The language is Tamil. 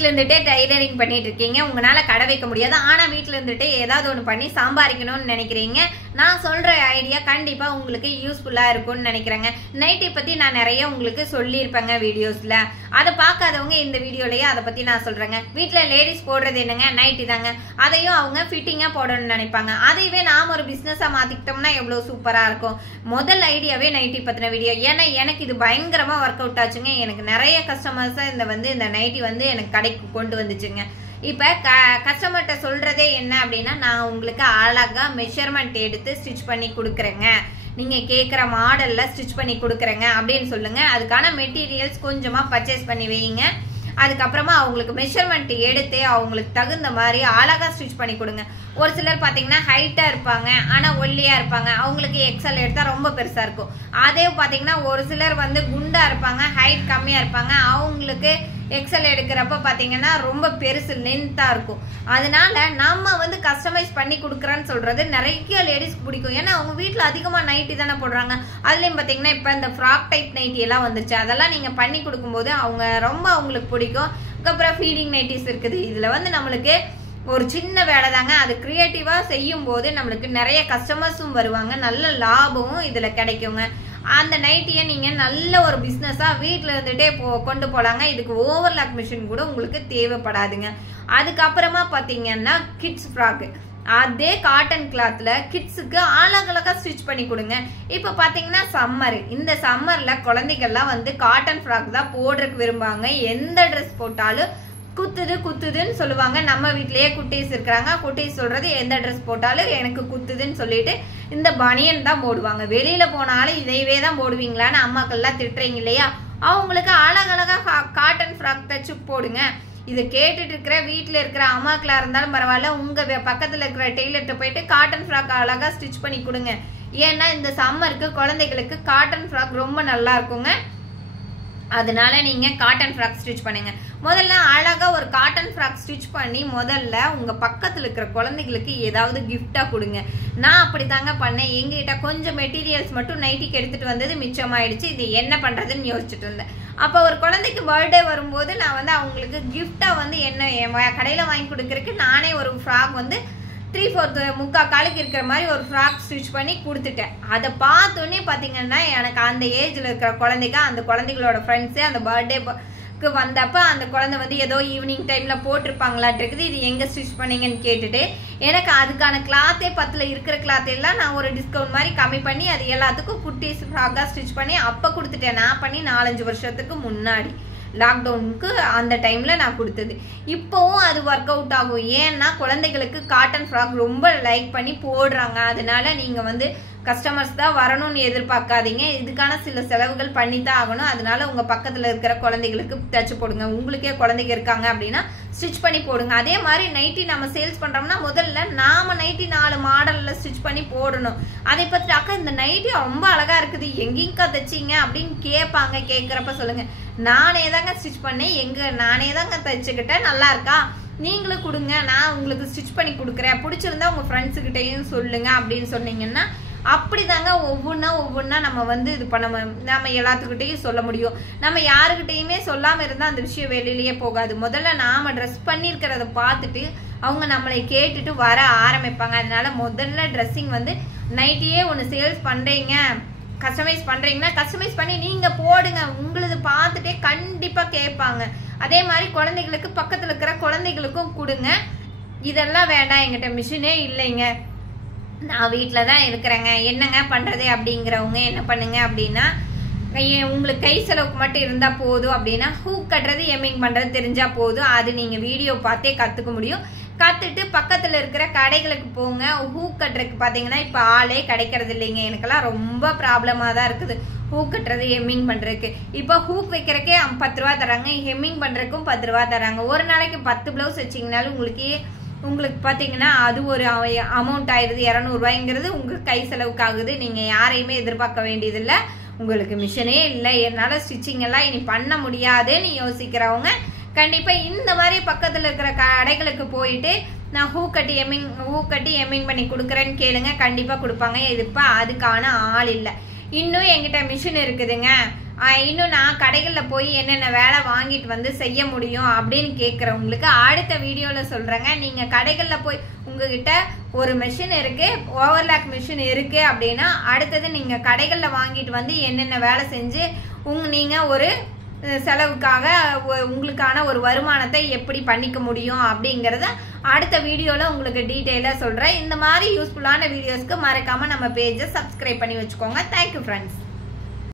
வீட்ல இருந்துட்டே டைலரிங் பண்ணிட்டு இருக்கீங்க, உங்களால கடை வைக்க முடியாது, ஆனா வீட்ல இருந்துட்டே ஏதாவது ஒன்று பண்ணி சம்பாதிக்கணும்னு நினைக்கிறீங்க. நான் சொல்ற ஐடியா கண்டிப்பா உங்களுக்கு யூஸ்ஃபுல்லா இருக்கும்னு நினைக்கிறேங்க. நைட்டி பத்தி நான் நிறைய உங்களுக்கு சொல்லியிருப்பேங்க வீடியோஸ்ல, அதை பார்க்காதவங்க இந்த வீடியோலயே அதை பத்தி நான் சொல்றேங்க. வீட்டுல லேடிஸ் போடுறது என்னங்க, நைட்டி தாங்க. அதையும் அவங்க ஃபிட்டிங்கா போடணும்னு நினைப்பாங்க. அதையவே நாம ஒரு பிசினஸா மாத்திக்கிட்டோம்னா எவ்வளவு சூப்பரா இருக்கும். முதல் ஐடியாவே நைட்டி பத்தின வீடியோ. ஏன்னா எனக்கு இது பயங்கரமா ஒர்க் அவுட் ஆச்சுங்க. எனக்கு நிறைய கஸ்டமர்ஸ் இந்த நைட்டி எனக்கு கடைக்கு கொண்டு வந்துச்சுங்க. இப்ப கஸ்டமர்கிட்ட சொல்றதே என்ன அப்படின்னா, நான் உங்களுக்கு அழகா மெஷர்மெண்ட் எடுத்து ஸ்டிச் பண்ணி கொடுக்குறேங்க, நீங்க கேட்குற மாடல்ல ஸ்டிச் பண்ணி கொடுக்குறேங்க அப்படின்னு சொல்லுங்க. அதுக்கான மெட்டீரியல்ஸ் கொஞ்சமா பர்ச்சேஸ் பண்ணி வைங்க. அதுக்கப்புறமா அவங்களுக்கு மெஷர்மெண்ட் எடுத்து அவங்களுக்கு தகுந்த மாதிரி அழகா ஸ்டிச் பண்ணி கொடுங்க. ஒரு சிலர் பாத்தீங்கன்னா ஹைட்டா இருப்பாங்க, ஆனா ஒல்லியா இருப்பாங்க, அவங்களுக்கு எக்ஸல் எடுத்தா ரொம்ப பெருசா இருக்கும். அதே பாத்தீங்கன்னா ஒரு சிலர் குண்டா இருப்பாங்க, ஹைட் கம்மியா இருப்பாங்க, அவங்களுக்கு எக்ஸல் எடுக்கிறப்ப பாத்தீங்கன்னா ரொம்ப பெருசு லென்த்தா இருக்கும். அதனால நம்ம கஸ்டமைஸ் பண்ணி கொடுக்குறேன்னு சொல்றது நிறைய லேடிஸ்க்கு பிடிக்கும். ஏன்னா அவங்க வீட்டுல அதிகமா நைட்டி தானே போடுறாங்க. அதுலயும் பாத்தீங்கன்னா இப்ப இந்த ஃப்ராக் டைப் நைட்டி எல்லாம் வந்துச்சு, அதெல்லாம் நீங்க பண்ணி கொடுக்கும்போது அவங்க ரொம்ப அவங்களுக்கு பிடிக்கும். அதுக்கப்புறம் ஃபீடிங் நைட்டிஸ் இருக்குது. இதுல நம்மளுக்கு ஒரு சின்ன வேலை தாங்க, அது கிரியேட்டிவா செய்யும் போது நம்மளுக்கு நிறைய கஸ்டமர்ஸும் வருவாங்க, நல்ல லாபமும் இதுல கிடைக்குங்க. அந்த நைட்டியை நீங்க நல்ல ஒரு பிசினஸா வீட்டுல இருந்துட்டே கொண்டு போலாங்க. இதுக்கு ஓவர்லாக் மிஷின் கூட உங்களுக்கு தேவைப்படாதுங்க. அதுக்கப்புறமா பாத்தீங்கன்னா கிட்ஸ் ஃப்ராக், அதே காட்டன் கிளாத்ல கிட்ஸுக்கு அழகழகா ஸ்டிச் பண்ணி கொடுங்க. இப்ப பாத்தீங்கன்னா சம்மர், இந்த சம்மர்ல குழந்தைகள்லாம் காட்டன் ஃப்ராக் தான் போடுறதுக்கு விரும்புவாங்க. எந்த ட்ரெஸ் போட்டாலும் குத்துதுன்னு சொல்லுவாங்க. நம்ம வீட்லயே குட்டீஸ் இருக்கிறாங்க, குட்டீஸ் சொல்றது எந்த ட்ரெஸ் போட்டாலும் எனக்கு குத்துதுன்னு சொல்லிட்டு இந்த பனியன் தான் போடுவாங்க. வெளியில போனாலும் இதையவே தான் போடுவீங்களான்னு அம்மாக்கள்லாம் திட்டுறீங்க இல்லையா, அவங்களுக்கு அழகழகா காட்டன் ஃப்ராக் தச்சு போடுங்க. இதை கேட்டுட்டு இருக்கிற வீட்டுல இருக்கிற அம்மாக்களா இருந்தாலும் பரவாயில்ல, உங்க பக்கத்துல இருக்கிற டெய்லர்கிட்ட போயிட்டு காட்டன் ஃப்ராக் அழகா ஸ்டிச் பண்ணி கொடுங்க. ஏன்னா இந்த சம்மருக்கு குழந்தைகளுக்கு காட்டன் ஃப்ராக் ரொம்ப நல்லா இருக்குங்க. அதனால நீங்க காட்டன் ஃப்ராக் ஸ்டிச் பண்ணுங்க. முதல்ல அழகா ஒரு காட்டன் ஃப்ராக் ஸ்டிச் பண்ணி முதல்ல உங்க பக்கத்துல இருக்கிற குழந்தைகளுக்கு ஏதாவது கிஃப்டா கொடுங்க. நான் அப்படித்தாங்க பண்ணேன். எங்ககிட்ட கொஞ்சம் மெட்டீரியல்ஸ் மட்டும் நைட்டிக்கு எடுத்துட்டு வந்தது மிச்சமாயிடுச்சு. இது என்ன பண்றதுன்னு யோசிச்சுட்டு இருந்தேன். அப்ப ஒரு குழந்தைக்கு பர்த்டே வரும்போது நான் அவங்களுக்கு கிஃப்டா என்ன என் கடையில வாங்கி கொடுக்கறதுக்கு நானே ஒரு ஃப்ராக் 3/4 முக்கா காலுக்கு இருக்கிற மாதிரி ஒரு ஃப்ராக் ஸ்டிச் பண்ணி கொடுத்துட்டேன். அதை பார்த்தோன்னே பாத்தீங்கன்னா எனக்கு அந்த ஏஜ்ல இருக்கிற குழந்தைங்க, அந்த குழந்தைகளோட ஃப்ரெண்ட்ஸு அந்த பர்த்டேக்கு வந்தப்ப அந்த குழந்தை ஏதோ ஈவினிங் டைம்ல போட்டிருப்பாங்களாட்டு இருக்குது, இது எங்க ஸ்டிச் பண்ணீங்கன்னு கேட்டுட்டு எனக்கு அதுக்கான கிளாத்தே 10ல இருக்கிற கிளாத் எல்லாம் நான் ஒரு டிஸ்கவுண்ட் மாதிரி கம்மி பண்ணி அது எல்லாத்துக்கும் குட்டீஸ் ஃப்ராக்கா ஸ்டிச் பண்ணி அப்ப கொடுத்துட்டேன். நான் பண்ணி 4-5 வருஷத்துக்கு முன்னாடி லாக்டவுனுக்கு அந்த டைம்ல நான் கொடுத்தது. இப்போவும் அது ஒர்க் அவுட் ஆகும். ஏன்னா குழந்தைகளுக்கு காட்டன் ஃப்ராக் ரொம்ப லைக் பண்ணி போடுறாங்க. அதனால நீங்க கஸ்டமர்ஸ் தான் வரணும்னு எதிர்பார்க்காதீங்க. இதுக்கான சில செலவுகள் பண்ணித்தான் ஆகணும். அதனால உங்க பக்கத்துல இருக்கிற குழந்தைகளுக்கு தச்சு போடுங்க. உங்களுக்கே குழந்தைங்க இருக்காங்க அப்படின்னா ஸ்டிச் பண்ணி போடுங்க. அதே மாதிரி நைட்டி நம்ம சேல்ஸ் பண்றோம்னா முதல்ல நாம நைட்டி 4 மாடல்ல ஸ்டிச் பண்ணி போடணும். அதை பத்தி அக்கா இந்த நைட்டி ரொம்ப அழகா இருக்குது, எங்கேங்கக்கா தச்சிங்க அப்படின்னு கேட்பாங்க. கேட்கறப்ப சொல்லுங்க, நானே தாங்க ஸ்டிச் பண்ணேன், நானே தாங்க தச்சுக்கிட்டேன், நல்லா இருக்கா, நீங்களும் கொடுங்க, நான் உங்களுக்கு ஸ்டிச் பண்ணி கொடுக்குறேன், பிடிச்சிருந்தா உங்க ஃப்ரெண்ட்ஸுக்கிட்டையும் சொல்லுங்க அப்படின்னு சொன்னீங்கன்னா அப்படிதாங்க ஒவ்வொன்னா நம்ம இது பண்ண நம்ம எல்லாத்துக்கிட்டையும் சொல்ல முடியும். நம்ம யாருக்கிட்டையுமே சொல்லாம இருந்தா அந்த விஷயம் வெளியிலேயே போகாது. முதல்ல நாம ட்ரெஸ் பண்ணிருக்கிறத பார்த்துட்டு அவங்க நம்மளை கேட்டுட்டு வர ஆரம்பிப்பாங்க. அதனால முதல்ல ட்ரெஸ்ஸிங் நைட்டியே ஒன்று சேல்ஸ் பண்றீங்க, கஸ்டமைஸ் பண்றீங்கன்னா கஸ்டமைஸ் பண்ணி நீங்க போடுங்க. உங்களது பார்த்துட்டே கண்டிப்பா கேட்பாங்க. அதே மாதிரி குழந்தைகளுக்கு பக்கத்துல இருக்கிற குழந்தைகளுக்கும் கொடுங்க. இதெல்லாம் வேண்டாம், என்கிட்ட மிஷினே இல்லைங்க, நான் வீட்டில தான் இருக்கிறேங்க, என்னங்க பண்றது அப்படிங்கிறவங்க என்ன பண்ணுங்க அப்படின்னா, உங்களுக்கு கை செலவுக்கு மட்டும் இருந்தா போதும் அப்படின்னா ஹூக் கட்டுறது எம்மிங் பண்றது தெரிஞ்சா போதும். அது நீங்க வீடியோ பார்த்தே கத்துக்க முடியும். கத்துட்டு பக்கத்துல இருக்கிற கடைகளுக்கு போங்க. ஹூக் கட்டுறதுக்கு பாத்தீங்கன்னா இப்ப ஆளே கிடைக்கிறது இல்லைங்க. எனக்கெல்லாம் ரொம்ப ப்ராப்ளமா தான் இருக்குது ஹூக் கட்டுறது எம்மிங் பண்றதுக்கு. இப்ப ஹூக் வைக்கிறக்கே 10 ரூபா தராங்க, ஹெம்மிங் பண்றதுக்கும் 10 ரூபா தராங்க. ஒரு நாளைக்கு 10 பிளவுஸ் வச்சீங்கனாலும் உங்களுக்கு பாத்தீங்கன்னா அது ஒரு அமௌண்ட் ஆயிருது. 200 ரூபாய்ங்கிறது உங்க கை செலவுக்கு ஆகுது. நீங்க யாரையுமே எதிர்பார்க்க வேண்டியதில்லை. உங்களுக்கு மிஷினே இல்லை, என்னால ஸ்டிச்சிங் எல்லாம் இனி பண்ண முடியாதுன்னு யோசிக்கிறவங்க கண்டிப்பா இந்த மாதிரி பக்கத்துல இருக்கிற கடைகளுக்கு போயிட்டு நான் ஹூ கட்டி எம்மிங் பண்ணி கொடுக்குறேன்னு கேளுங்க, கண்டிப்பா கொடுப்பாங்க. இதுப்பா அதுக்கான ஆள் இல்லை. இன்னும் என்கிட்ட மிஷின் இருக்குதுங்க, இன்னும் நான் கடைகளில் போய் என்னென்ன வேலை வாங்கிட்டு வந்து செய்ய முடியும் அப்படின்னு கேட்குறவங்களுக்கு அடுத்த வீடியோவில் சொல்கிறேங்க. நீங்கள் கடைகளில் போய் உங்ககிட்ட ஒரு மிஷின் இருக்குது, ஓவர்லாக் மிஷின் இருக்குது அப்படின்னா அடுத்தது நீங்கள் கடைகளில் வாங்கிட்டு வந்து என்னென்ன வேலை செஞ்சு நீங்கள் ஒரு செலவுக்காக உங்களுக்கான ஒரு வருமானத்தை எப்படி பண்ணிக்க முடியும் அப்படிங்கிறத அடுத்த வீடியோவில் உங்களுக்கு டீட்டெயிலாக சொல்கிறேன். இந்த மாதிரி யூஸ்ஃபுல்லான வீடியோஸ்க்கு மறக்காமல் நம்ம பேஜை சப்ஸ்கிரைப் பண்ணி வச்சுக்கோங்க. Thank you friends.